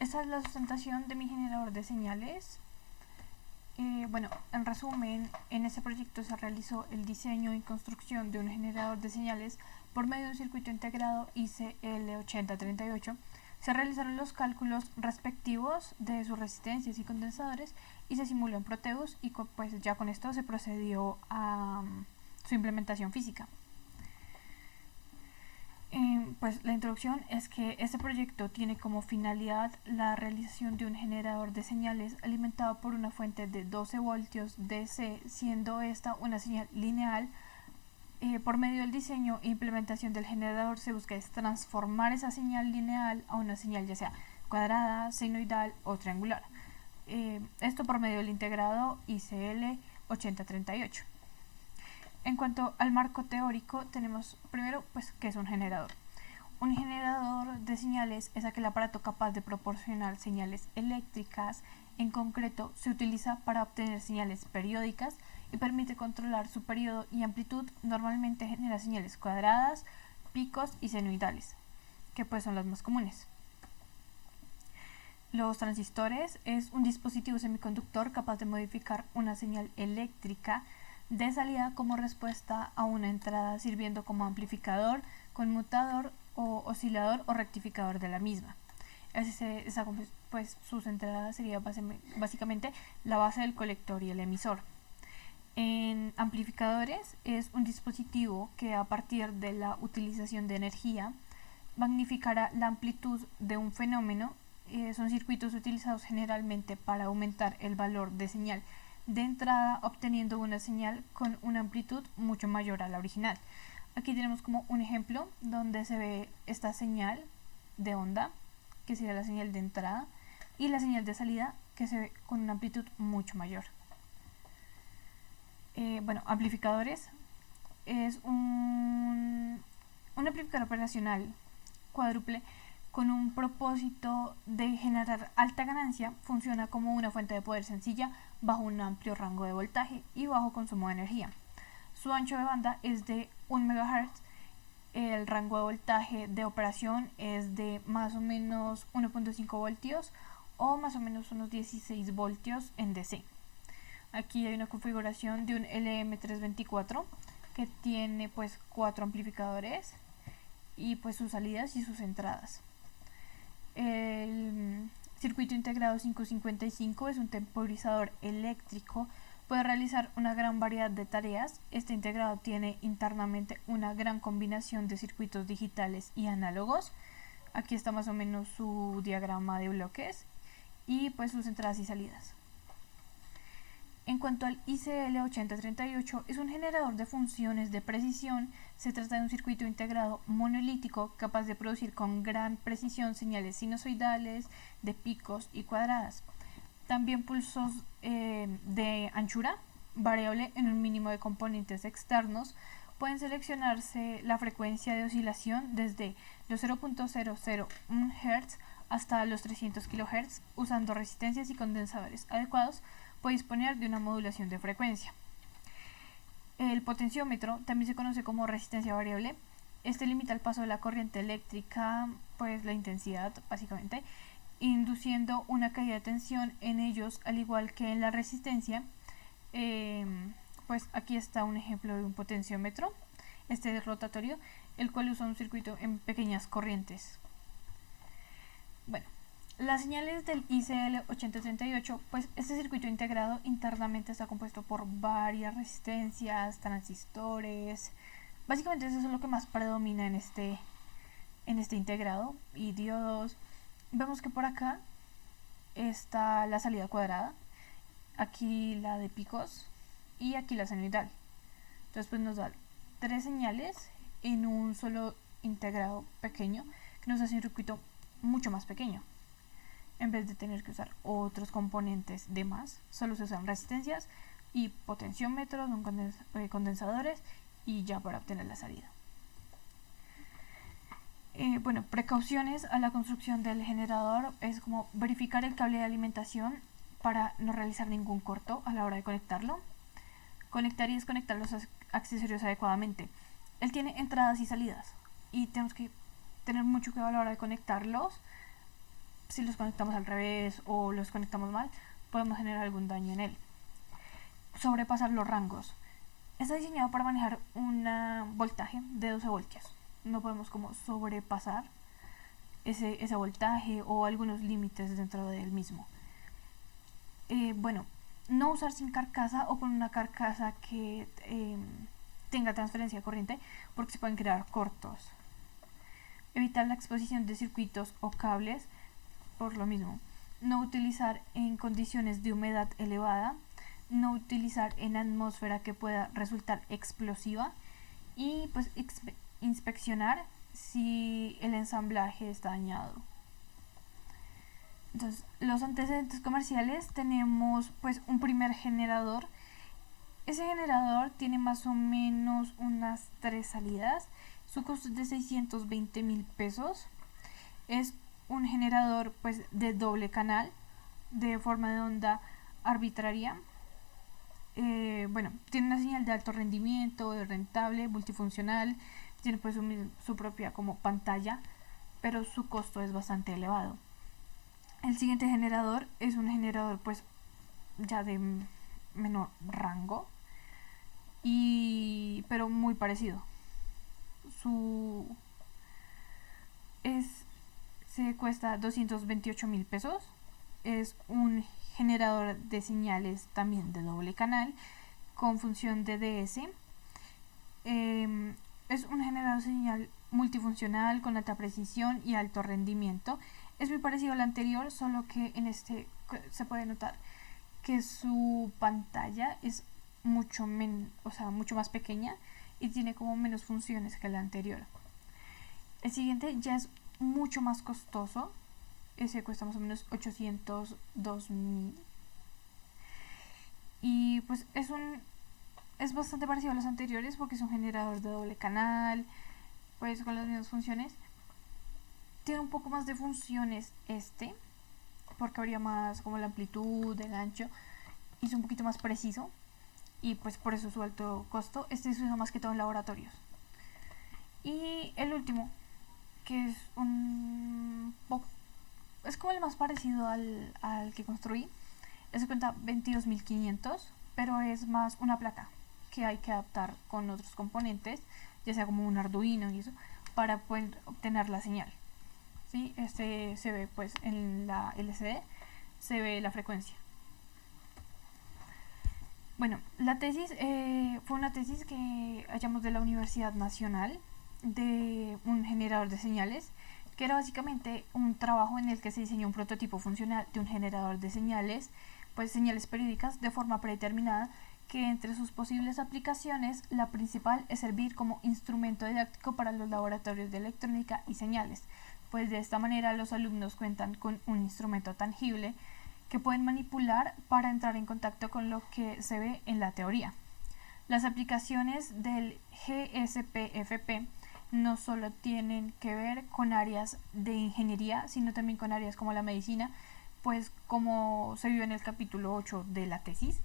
Esta es la sustentación de mi generador de señales. Bueno, en resumen, en este proyecto se realizó el diseño y construcción de un generador de señales por medio de un circuito integrado ICL8038. Se realizaron los cálculos respectivos de sus resistencias y condensadores y se simuló en Proteus, y pues ya con esto se procedió a su implementación física. Pues la introducción es que este proyecto tiene como finalidad la realización de un generador de señales alimentado por una fuente de 12 voltios DC, siendo esta una señal lineal. Por medio del diseño e implementación del generador se busca transformar esa señal lineal a una señal ya sea cuadrada, senoidal o triangular. Esto por medio del integrado ICL8038. En cuanto al marco teórico, tenemos primero pues qué es un generador. Un generador de señales es aquel aparato capaz de proporcionar señales eléctricas. En concreto, se utiliza para obtener señales periódicas y permite controlar su periodo y amplitud. Normalmente genera señales cuadradas, picos y senoidales, que pues son las más comunes. Los transistores es un dispositivo semiconductor capaz de modificar una señal eléctrica de salida como respuesta a una entrada, sirviendo como amplificador, conmutador o oscilador o rectificador de la misma. Pues sus entradas sería básicamente la base del colector y el emisor. En amplificadores es un dispositivo que a partir de la utilización de energía magnificará la amplitud de un fenómeno. Son circuitos utilizados generalmente para aumentar el valor de señal de entrada, obteniendo una señal con una amplitud mucho mayor a la original. Aquí tenemos como un ejemplo donde se ve esta señal de onda, que sería la señal de entrada, y la señal de salida, que se ve con una amplitud mucho mayor. Bueno, amplificadores es un amplificador operacional cuádruple con un propósito de generar alta ganancia. Funciona como una fuente de poder sencilla bajo un amplio rango de voltaje y bajo consumo de energía. Su ancho de banda es de 1 MHz. El rango de voltaje de operación es de más o menos 1.5 voltios o más o menos unos 16 voltios en DC. Aquí hay una configuración de un LM324 que tiene pues 4 amplificadores y pues sus salidas y sus entradas. El circuito integrado 555 es un temporizador eléctrico. Puede realizar una gran variedad de tareas. Este integrado tiene internamente una gran combinación de circuitos digitales y análogos. Aquí está más o menos su diagrama de bloques y pues sus entradas y salidas. En cuanto al ICL8038, es un generador de funciones de precisión. Se trata de un circuito integrado monolítico capaz de producir con gran precisión señales sinusoidales, de picos y cuadradas. También pulsos de anchura variable en un mínimo de componentes externos. Pueden seleccionarse la frecuencia de oscilación desde los 0.001 Hz hasta los 300 kHz, usando resistencias y condensadores adecuados. Puede disponer de una modulación de frecuencia. El potenciómetro también se conoce como resistencia variable. Este limita el paso de la corriente eléctrica, pues la intensidad básicamente, induciendo una caída de tensión en ellos, al igual que en la resistencia. Pues aquí está un ejemplo de un potenciómetro, este es rotatorio, el cual usa un circuito en pequeñas corrientes. Bueno, las señales del ICL8038, pues este circuito integrado internamente está compuesto por varias resistencias, transistores. Básicamente eso es lo que más predomina en este integrado, y diodos. Vemos que por acá está la salida cuadrada, aquí la de picos y aquí la senoidal. Entonces pues nos da 3 señales en un solo integrado pequeño, que nos hace un circuito mucho más pequeño. En vez de tener que usar otros componentes de más, solo se usan resistencias y potenciómetros, condensadores, y ya para obtener la salida. Bueno, precauciones a la construcción del generador es como verificar el cable de alimentación para no realizar ningún corto a la hora de conectarlo. Conectar y desconectar los accesorios adecuadamente. Él tiene entradas y salidas y tenemos que tener mucho cuidado a la hora de conectarlos. si los conectamos al revés o los conectamos mal, podemos generar algún daño en él. Sobrepasar los rangos. Está diseñado para manejar un voltaje de 12 voltios. No podemos como sobrepasar ese voltaje o algunos límites dentro del mismo. Bueno, no usar sin carcasa o con una carcasa que tenga transferencia de corriente, porque se pueden crear cortos. Evitar la exposición de circuitos o cables por lo mismo. No utilizar en condiciones de humedad elevada. No utilizar en atmósfera que pueda resultar explosiva. Y pues inspeccionar si el ensamblaje está dañado. Entonces, los antecedentes comerciales, tenemos pues un primer generador. Ese generador tiene más o menos unas 3 salidas. Su costo es de 620,000 pesos. Es un generador pues de doble canal, de forma de onda arbitraria. Bueno, tiene una señal de alto rendimiento, rentable, multifuncional. Tiene pues su propia como pantalla, pero su costo es bastante elevado. El siguiente generador es un generador pues ya de menor rango, pero muy parecido. Se cuesta 228,000 pesos. Es un generador de señales también de doble canal con función DDS. Es un generador de señal multifuncional con alta precisión y alto rendimiento. Es muy parecido al anterior, solo que en este se puede notar que su pantalla es mucho más pequeña y tiene como menos funciones que el anterior. El siguiente ya es mucho más costoso. Ese cuesta más o menos 802,000. Y pues es bastante parecido a los anteriores porque es un generador de doble canal, pues con las mismas funciones. Tiene un poco más de funciones porque habría más como la amplitud, el ancho, y es un poquito más preciso, y pues por eso su alto costo. Se usa más que todo en laboratorios. Y el último, que es es como el más parecido al que construí. Ese cuenta 22,500, pero es más una placa que hay que adaptar con otros componentes, ya sea como un Arduino y eso, para poder obtener la señal. ¿Sí? Se ve pues en la LCD, se ve la frecuencia. Bueno, la tesis fue una tesis que hallamos de la Universidad Nacional, de un generador de señales, que era básicamente un trabajo en el que se diseñó un prototipo funcional de un generador de señales, pues señales periódicas de forma predeterminada, que entre sus posibles aplicaciones, la principal es servir como instrumento didáctico para los laboratorios de electrónica y señales, pues de esta manera los alumnos cuentan con un instrumento tangible que pueden manipular para entrar en contacto con lo que se ve en la teoría. Las aplicaciones del GSPFP no solo tienen que ver con áreas de ingeniería, sino también con áreas como la medicina, pues como se vio en el capítulo 8 de la tesis,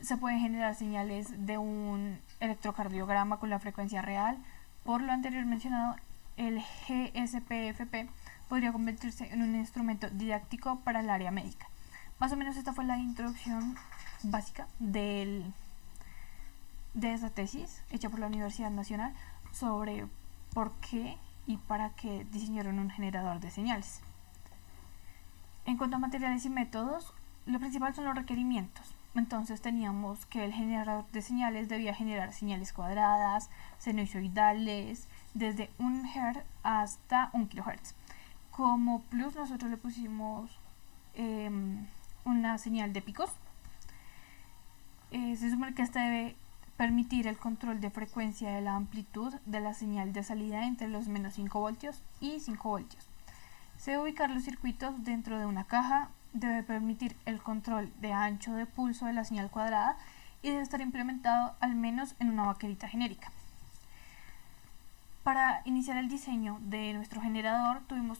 se pueden generar señales de un electrocardiograma con la frecuencia real. Por lo anterior mencionado, el GSPFP podría convertirse en un instrumento didáctico para el área médica. Más o menos esta fue la introducción básica de esta tesis hecha por la Universidad Nacional sobre por qué y para qué diseñaron un generador de señales. En cuanto a materiales y métodos, lo principal son los requerimientos. Entonces teníamos que el generador de señales debía generar señales cuadradas, sinusoidales, desde 1 Hz hasta 1 kHz. Como plus nosotros le pusimos una señal de picos. Se supone que esta debe permitir el control de frecuencia de la amplitud de la señal de salida entre los menos 5 voltios y 5 voltios. Se debe ubicar los circuitos dentro de una caja, debe permitir el control de ancho de pulso de la señal cuadrada y debe estar implementado al menos en una baquetita genérica. Para iniciar el diseño de nuestro generador tuvimos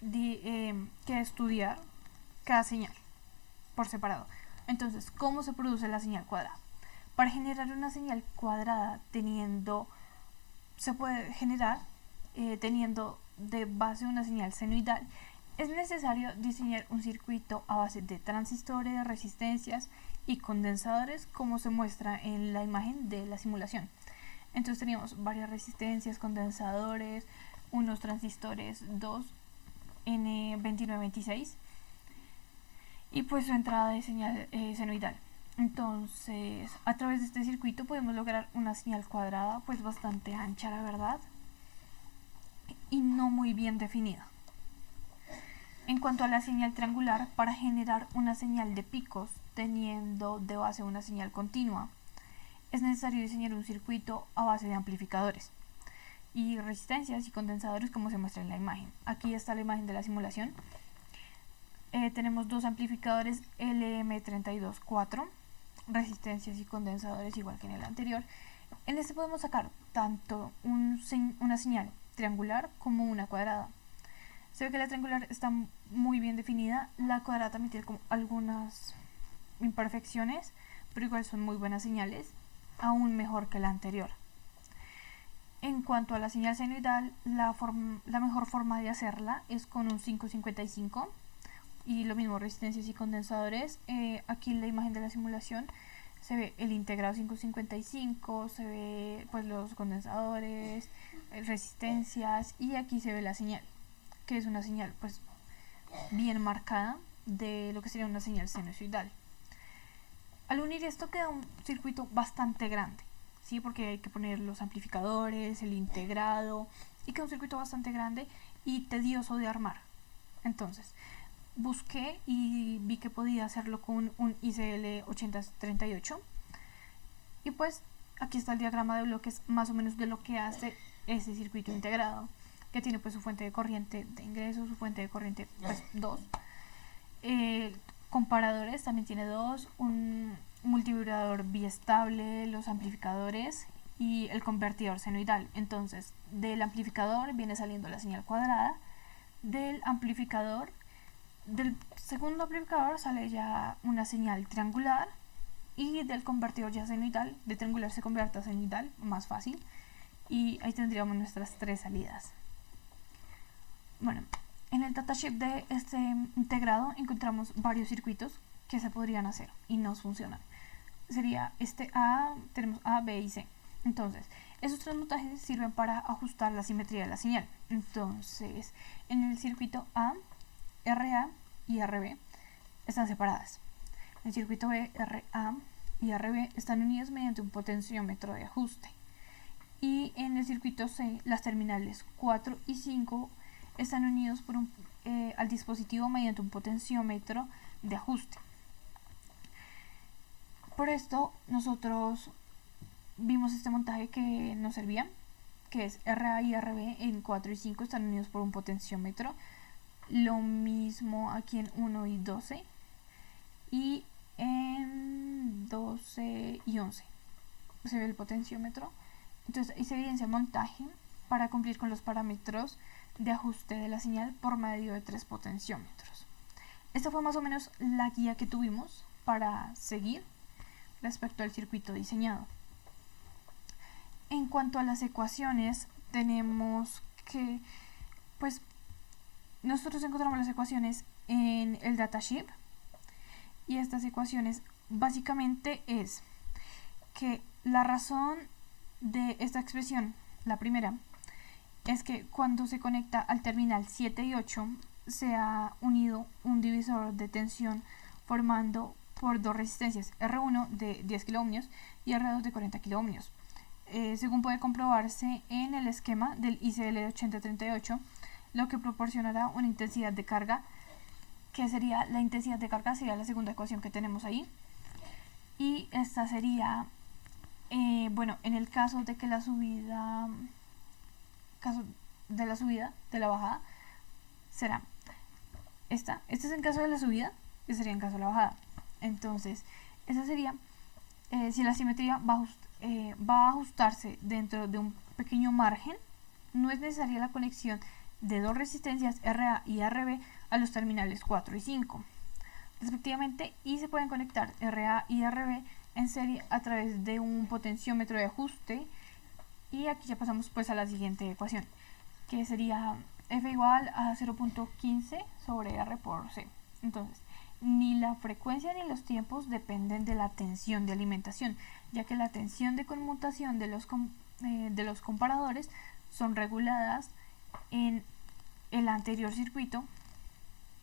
que estudiar cada señal por separado. Entonces, ¿cómo se produce la señal cuadrada? Para generar una señal cuadrada se puede generar teniendo de base una señal senoidal Es necesario diseñar un circuito a base de transistores, resistencias y condensadores, como se muestra en la imagen de la simulación. Entonces teníamos varias resistencias, condensadores, unos transistores 2 N2926 y pues su entrada de señal senoidal. Entonces, a través de este circuito podemos lograr una señal cuadrada, pues bastante ancha, la verdad, y no muy bien definida. En cuanto a la señal triangular, para generar una señal de picos teniendo de base una señal continua, es necesario diseñar un circuito a base de amplificadores y resistencias y condensadores, como se muestra en la imagen. Aquí está la imagen de la simulación. Tenemos dos amplificadores LM324, resistencias y condensadores igual que en el anterior. En este podemos sacar tanto una señal triangular como una cuadrada. Se ve que la triangular está muy bien definida, la cuadrada también tiene como algunas imperfecciones, pero igual son muy buenas señales, aún mejor que la anterior. En cuanto a la señal senoidal, la mejor forma de hacerla es con un 555 y lo mismo, resistencias y condensadores. Aquí en la imagen de la simulación se ve el integrado 555, se ve pues los condensadores, resistencias, y aquí se ve la señal, que es una señal pues bien marcada de lo que sería una señal sinusoidal. Al unir esto queda un circuito bastante grande, ¿sí? Porque hay que poner los amplificadores, el integrado, y queda un circuito bastante grande y tedioso de armar. Entonces, busqué y vi que podía hacerlo con un ICL8038, y pues aquí está el diagrama de bloques más o menos de lo que hace ese circuito integrado, que tiene pues su fuente de corriente de ingreso, su fuente de corriente pues 2, comparadores también tiene 2, un multivibrador biestable, los amplificadores y el convertidor senoidal. Entonces del amplificador viene saliendo la señal cuadrada, del segundo amplificador sale ya una señal triangular, y del convertidor ya senoidal, de triangular se convierte a senoidal, más fácil, y ahí tendríamos nuestras tres salidas. Bueno, en el datasheet de este integrado encontramos varios circuitos que se podrían hacer y nos funcionan. Sería este A, tenemos A, B y C. Entonces, esos tres montajes sirven para ajustar la simetría de la señal. Entonces, en el circuito A, RA y RB están separadas. En el circuito B, RA y RB están unidos mediante un potenciómetro de ajuste. Y en el circuito C, las terminales 4 y 5 están unidos al dispositivo mediante un potenciómetro de ajuste. Por esto nosotros vimos este montaje que nos servía, que es RA y RB en 4 y 5 están unidos por un potenciómetro. Lo mismo aquí en 1 y 12 y en 12 y 11 se ve el potenciómetro. Entonces ahí se evidencia el montaje para cumplir con los parámetros de ajuste de la señal por medio de 3 potenciómetros. Esta fue más o menos la guía que tuvimos para seguir respecto al circuito diseñado. En cuanto a las ecuaciones, tenemos que, pues, nosotros encontramos las ecuaciones en el datasheet, y estas ecuaciones básicamente es que la razón de esta expresión, la primera, es que cuando se conecta al terminal 7 y 8 se ha unido un divisor de tensión formando por dos resistencias, R1 de 10 kΩ y R2 de 40 kΩ. Según puede comprobarse en el esquema del ICL8038, lo que proporcionará una intensidad de carga, que sería la intensidad de carga, sería la segunda ecuación que tenemos ahí, y esta sería, bueno, en el caso de que la subida, de la bajada, será esta es en caso de la subida, y sería en caso de la bajada. Entonces, esa sería si la simetría va a ajustarse dentro de un pequeño margen, no es necesaria la conexión de dos resistencias RA y RB a los terminales 4 y 5 respectivamente, y se pueden conectar RA y RB en serie a través de un potenciómetro de ajuste. Y aquí ya pasamos pues a la siguiente ecuación, que sería F igual a 0.15 sobre R por C. Entonces, ni la frecuencia ni los tiempos dependen de la tensión de alimentación, ya que la tensión de conmutación de los comparadores son reguladas en el anterior circuito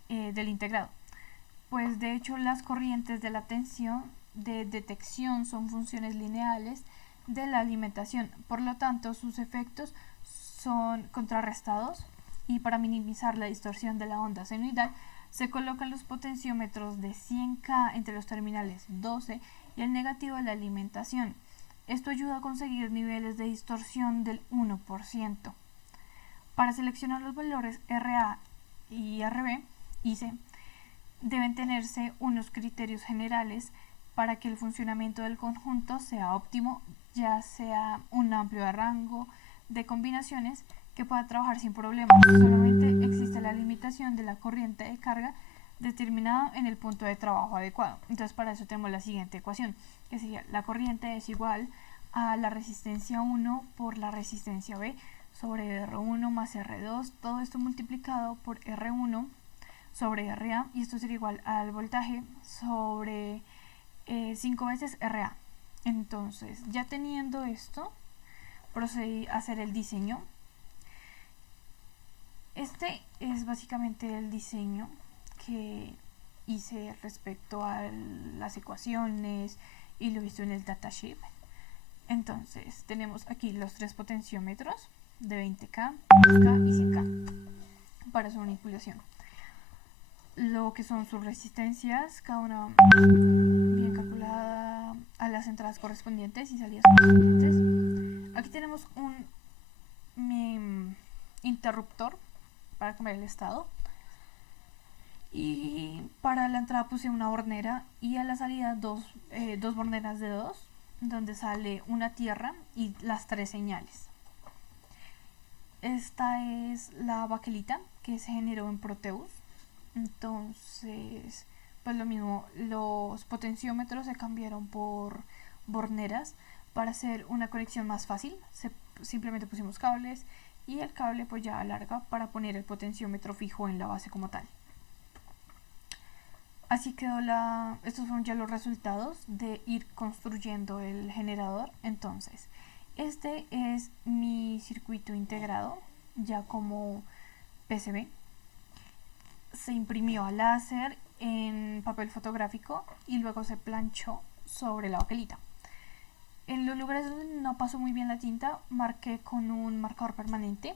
del integrado. Pues de hecho las corrientes de la tensión de detección son funciones lineales de la alimentación, por lo tanto sus efectos son contrarrestados, y para minimizar la distorsión de la onda senoidal se colocan los potenciómetros de 100K entre los terminales 12 y el negativo de la alimentación. Esto ayuda a conseguir niveles de distorsión del 1%. Para seleccionar los valores RA y RB y C deben tenerse unos criterios generales para que el funcionamiento del conjunto sea óptimo, ya sea un amplio rango de combinaciones que pueda trabajar sin problemas. Solamente existe la limitación de la corriente de carga determinada en el punto de trabajo adecuado. Entonces para eso tenemos la siguiente ecuación, que sería la corriente es igual a la resistencia 1 por la resistencia B sobre R1 más R2, todo esto multiplicado por R1 sobre RA, y esto sería igual al voltaje sobre 5 veces RA. Entonces, ya teniendo esto, procedí a hacer el diseño. Este es básicamente el diseño que hice respecto a las ecuaciones y lo visto en el datasheet. Entonces, tenemos aquí los tres potenciómetros de 20K, 10K y 100K para su manipulación. Lo que son sus resistencias, cada una bien calculada a las entradas correspondientes y salidas correspondientes. Aquí tenemos un interruptor para cambiar el estado, y para la entrada puse una hornera y a la salida dos horneras de 2, donde sale una tierra y las 3 señales. Esta es la baquelita que se generó en Proteus. Entonces, pues lo mismo, los potenciómetros se cambiaron por borneras para hacer una conexión más fácil. Simplemente pusimos cables y el cable pues ya alarga para poner el potenciómetro fijo en la base como tal. Así quedó estos fueron ya los resultados de ir construyendo el generador. Entonces, este es mi circuito integrado ya como PCB. Se imprimió a láser en papel fotográfico y luego se planchó sobre la baquelita. En los lugares donde no pasó muy bien la tinta, marqué con un marcador permanente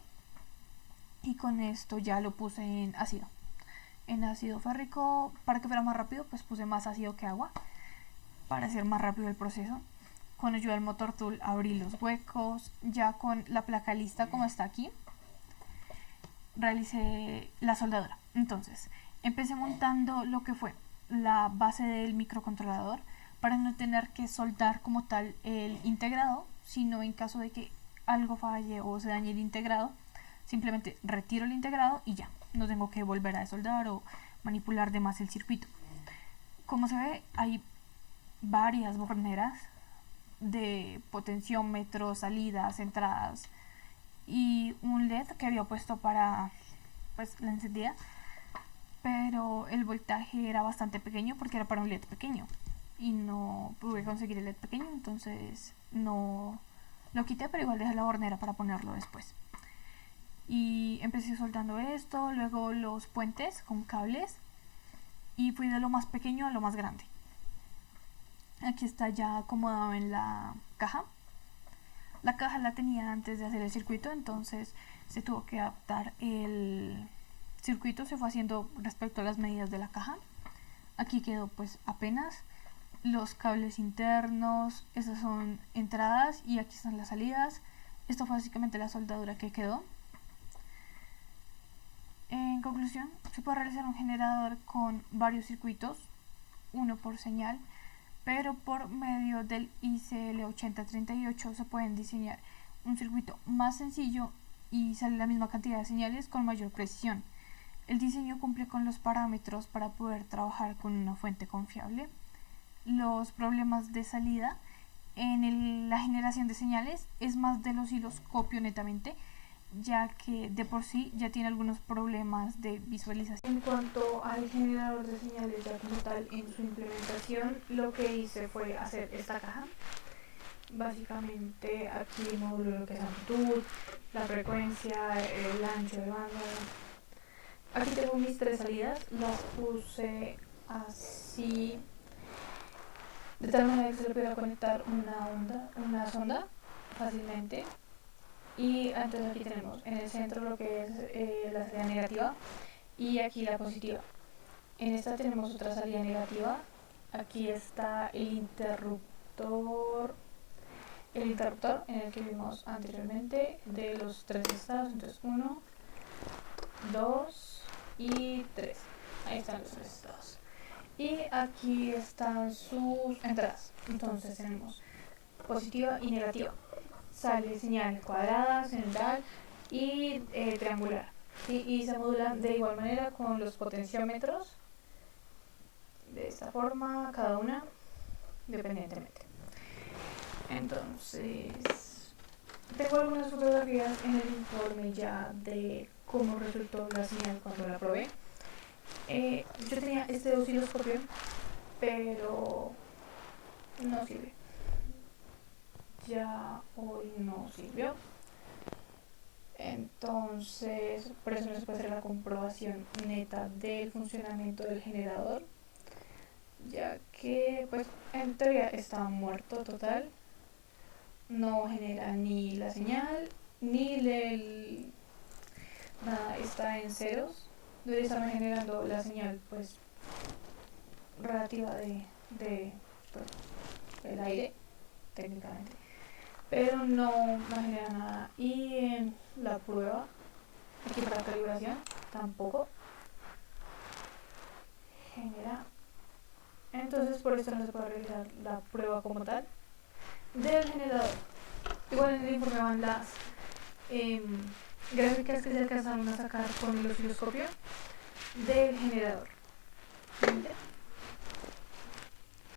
y con esto ya lo puse en ácido férrico. Para que fuera más rápido, pues puse más ácido que agua para hacer más rápido el proceso. Con ayuda del motor tool abrí los huecos. Ya con la placa lista como está aquí, realicé la soldadura. Entonces, empecé montando lo que fue la base del microcontrolador para no tener que soldar como tal el integrado, sino en caso de que algo falle o se dañe el integrado, simplemente retiro el integrado y ya, no tengo que volver a soldar o manipular de más el circuito. Como se ve, hay varias borneras de potenciómetros, salidas, entradas y un LED que había puesto para pues la encendida, pero el voltaje era bastante pequeño porque era para un LED pequeño y no pude conseguir el LED pequeño, entonces no lo quité, pero igual dejé la hornera para ponerlo después. Y empecé soldando esto, luego los puentes con cables y fui de lo más pequeño a lo más grande. Aquí está ya acomodado en la caja. La caja la tenía antes de hacer el circuito, entonces se tuvo que adaptar el circuito, se fue haciendo respecto a las medidas de la caja. Aquí quedó pues apenas los cables internos, esas son entradas y aquí están las salidas. Esto fue básicamente la soldadura que quedó. En conclusión, se puede realizar un generador con varios circuitos, uno por señal, pero por medio del ICL8038 se pueden diseñar un circuito más sencillo y sale la misma cantidad de señales con mayor precisión. El diseño cumple con los parámetros para poder trabajar con una fuente confiable. Los problemas de salida en la generación de señales es más del osciloscopio netamente, ya que de por sí ya tiene algunos problemas de visualización. En cuanto al generador de señales ya como tal en su implementación, lo que hice fue hacer esta caja. Básicamente aquí modulo lo que es amplitud, la frecuencia, el ancho de banda. Aquí tengo mis 3 salidas, las puse así de tal manera que se le pueda conectar una sonda fácilmente. Y entonces aquí tenemos en el centro lo que es la salida negativa y aquí la positiva. En esta tenemos otra salida negativa. Aquí está el interruptor en el que vimos anteriormente de los 3 estados. Entonces 1, 2 y 3. Ahí están los 3 estados. Y aquí están sus entradas. Entonces tenemos positiva y negativa. Sale señal cuadrada, central y triangular. ¿Sí? Y se modulan de igual manera con los potenciómetros. De esta forma, cada una, dependientemente. Entonces, tengo algunas fotografías en el informe ya de cómo resultó la señal cuando la probé. Yo tenía este osciloscopio, pero no sirve. Ya hoy no sirvió. Entonces, por eso no se puede hacer la comprobación neta del funcionamiento del generador, ya que, pues, en teoría está muerto total. No genera ni la señal, ni nada, está en ceros. Debería estar generando la señal, pues, relativa de pues, el aire, técnicamente. Pero no genera nada. Y en la prueba, aquí para calibración, tampoco genera. Entonces por eso no se puede realizar la prueba como tal del generador. Igual en el informe van las gráficas que se alcanzaron a sacar con el osciloscopio del generador.